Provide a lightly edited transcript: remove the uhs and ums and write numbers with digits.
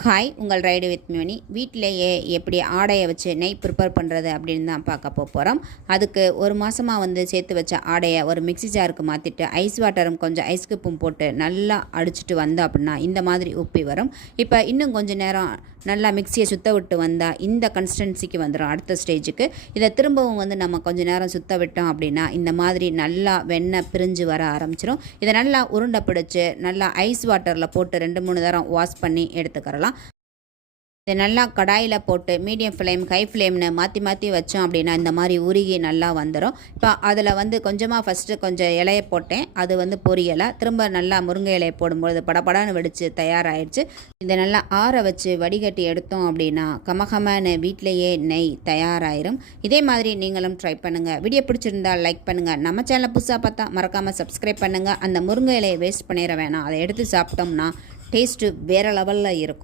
Hi, உங்கள் ride with மியூனி. வீட்டிலேயே எப்படி ஆடையை வச்சு நெய் ப்ரிப்பேர் பண்ணுறது அப்படின்னு தான் பார்க்க போகிறோம். அதுக்கு ஒரு மாதமாக சேர்த்து வச்ச ஆடையை ஒரு மிக்ஸி ஜாருக்கு மாற்றிட்டு ஐஸ் வாட்டரும் கொஞ்சம் ஐஸ் கியூப்பும் போட்டு நல்லா அடிச்சுட்டு வந்தோம் அப்படின்னா இந்த மாதிரி உப்பி வரும். இப்போ இன்னும் கொஞ்சம் நேரம் நல்லா மிக்ஸியை சுத்த விட்டு வந்தால் இந்த கன்சிஸ்டன்சிக்கு வந்துடும் அடுத்த ஸ்டேஜுக்கு. இதை திரும்பவும் நம்ம கொஞ்சம் நேரம் சுத்த விட்டோம் அப்படின்னா இந்த மாதிரி நல்லா வெண்ணெய் பிரிஞ்சு வர ஆரம்பிச்சிடும். இதை நல்லா உருண்டை பிடிச்சி நல்லா ஐஸ் வாட்டரில் போட்டு 2-3 தரம் வாஷ் பண்ணி எடுத்துக்கிறலாம். இதை நல்லா கடாயில் போட்டு மீடியம் ஃப்ளேம் ஹை ஃப்ளேம்னு மாற்றி மாற்றி வச்சோம் அப்படின்னா இந்த மாதிரி உருகி நல்லா வந்துடும். இப்போ அதில் கொஞ்சமாக ஃபஸ்ட்டு கொஞ்சம் இலையை போட்டேன், அது பொரியலை. திரும்ப நல்லா முருங்கை இலையை போடும்போது படப்படான்னு வெடித்து தயாராகிடுச்சு. இதை நல்லா ஆற வச்சு வடிகட்டி எடுத்தோம் அப்படின்னா கமகமான வீட்டிலையே நெய் தயாராகிடும். இதே மாதிரி நீங்களும் ட்ரை பண்ணுங்கள். வீடியோ பிடிச்சிருந்தால் லைக் பண்ணுங்கள். நம்ம சேனலை புதுசாக பார்த்தா மறக்காமல் சப்ஸ்கிரைப் பண்ணுங்கள். அந்த முருங்கை இலையை வேஸ்ட் பண்ணிட வேணாம். அதை எடுத்து சாப்பிட்டோம்னா டேஸ்ட்டு வேறு லெவலில் இருக்கும்.